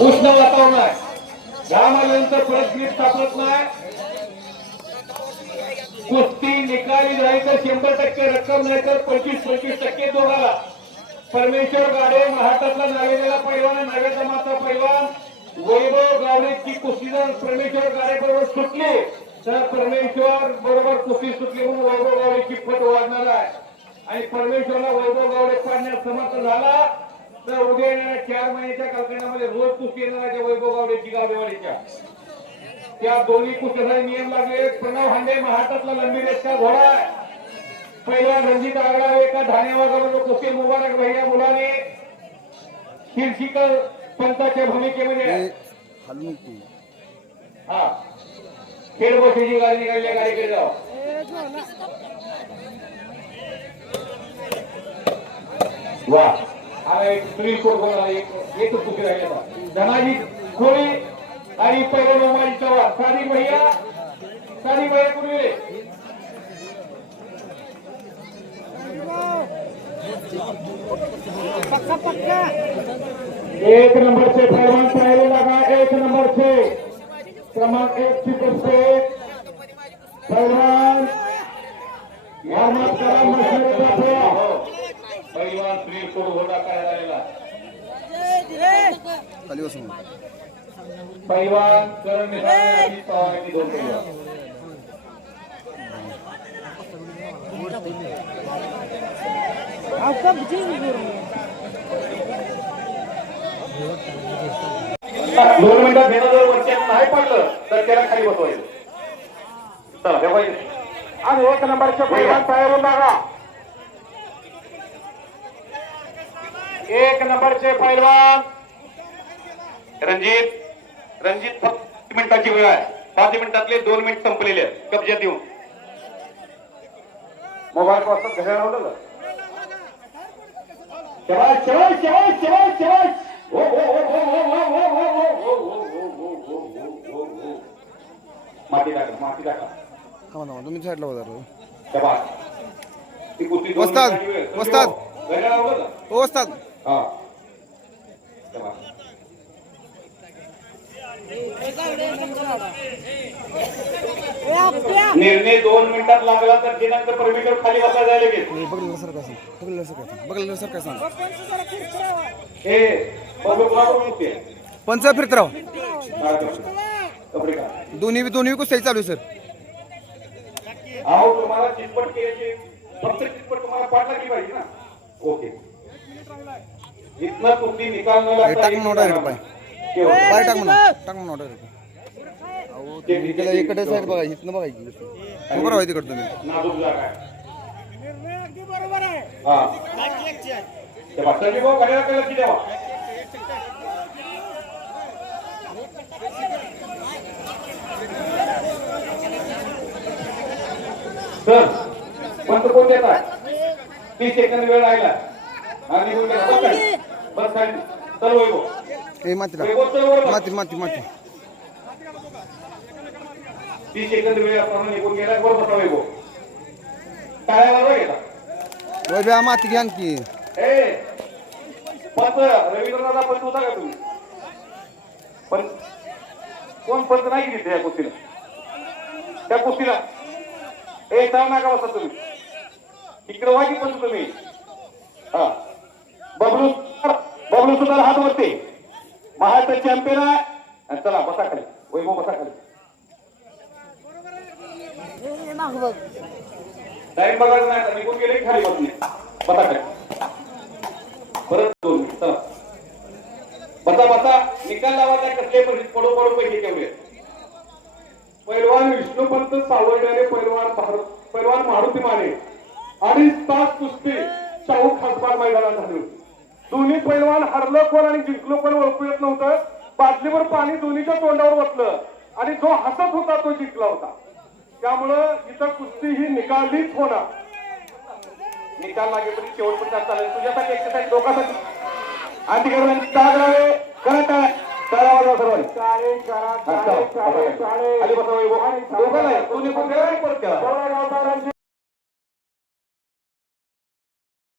उष्ण वातावरण आहे. घामाल्यानंतर परत स्लिप सापडत नाही. कुस्ती निकाली नाही तर 100% रक्कम नाही तर 25% दोघाला. परमेश्वर गाडे महाराष्ट्रातला नावेला पैलवान नव्या जमाचा पैलवान वैभव गावडेची कुस्ती जर परमेश्वर गाडे बरोबर सुटली तर परमेश्वर बरोबर कुस्ती सुटली म्हणून वैभव गावडेची पट वाढणार आहे. आणि परमेश्वरला वैभव गावडे पाडण्यात समर्थ झाला तर उद्या येणाऱ्या 4 महिन्याच्या कालखंडामध्ये रोज कुस्ती येणार आहे वैभव गावडेची गावडेवाडीच्या. त्या दोन्ही कुस्तीसाठी नियम लागले. प्रणव हांडे महाराष्ट्रातला लंबी रेसचा घोडा आहे. पहिला रणजित आगडा एका धान्यावर कुस्ती मुबारक भैया मुलाने शिर्षीकर पंताच्या भूमिकेमध्ये हा खेळ बसेची गाडी निघाली. गाडीकडे जाऊ. वा हा एक स्त्री कोण एकच कुस्ती राहिला. धनाजी खोळी आणि पहिला नोमाजी चव्हाण. सादिक भैया कुठे एक नंबर से पहलवान पहले लगा. 1 नंबर से क्रमांक 1 ची कुस्ती पहलवान पहलवान श्री कोड घोडा करायला पहलवान करण पवारांची दोन दोन मिनिटात घेणं जर वरच्या नाही पडलं तर त्याला खाली बसवायचं. चला आणि 1 नंबरचे पैलवान तयार होऊन लागा. 1 नंबरचे पैलवान रणजित 5 मिनिटाची वेळ आहे. 5 मिनिटातले 2 मिनिट संपलेले आहेत. कब्जा देऊन मोबाईल वाजता घड्याळ लावलं. शाबाश शाबाश शाबाश शाबाश शाबाश. हो हो हो हो हो हो हो हो हो हो हो हो हो माती टाका. तुम्ही साईडला होता. शाबाश. ती कुस्ती वस्ताद घड्याळ लावलं हो वस्ताद. हा शाबाश. निर्णय 2 मिनिटात लागला तर दिनांक परमेश्वर खाली बसायला जायला गेले. बघलं सर काय सांग पंच फिरतराव दोन्ही कुस्त्या चालू सर. अहो तुम्हाला चिटपट केली फक्त चिटपट तुम्हाला पाठ लागली पाहिजे ना. ओके इथनं कुस्ती निकाल न लागता टाक म्हणून डायरेक्ट पाय टाक म्हणून डायरेक्ट. इकडे साईड बघा इथनं बघायची बरोबर आहे तिकडे तुम्ही नाजूक जागा आहे. बरोबर आहे. हा ते वाटतं भाऊ घड्याळ केलं की देवा. सर पंत कोण देत आहे. 30 सेकंद वेळ राहिला आणि बस खाली चल वैभव. माती 30 सेकंद वेळ आपण निघून गेला. वर बसा वैभव. टाळ्यावर गेला वैभव माती घ्या की. पंत रवींद्रनाथ पंत होता का तुम्ही. पण कोण पंत नाही गेली त्या कुस्तीला. त्या कुस्तीला टाळ नका बसा तुम्ही. इकडे व्हा की पंत तुम्ही. हा बबलू सुद्धा हात वरते. महाराष्ट्र चॅम्पियन आहे. चला बसा खाली वैभव बसा खाली. टाइम बघायला नाही निघून गेले खाली बसले. बसा खाली परत 2 मिनिट. चला बसा निकाल लावायचा. कसले पडू पैसे तेवढे. पैलवान विष्णुपंत सावळलेले पैलवान मारुती माने 2.5 तास कुस्ती शाहू खासबाग मैदानात झाली होती. दोन्ही पैलवान हरलं कोण आणि जिंकलो कोण ओळखू येत नव्हतं. बादलीवर पाणी दोन्हीच्या तोंडावर बसलं आणि जो हसत होता तो जिंकला होता. त्यामुळं इथं कुस्ती ही निकालीच होणार. निकाल लागेपर्यंत शेवटपर्यंत चालेल. तुझ्यासाठी एकट्यासाठी दोघांसाठी अधिकाऱ्यांची टाळ लावे. करा सर्वांनी.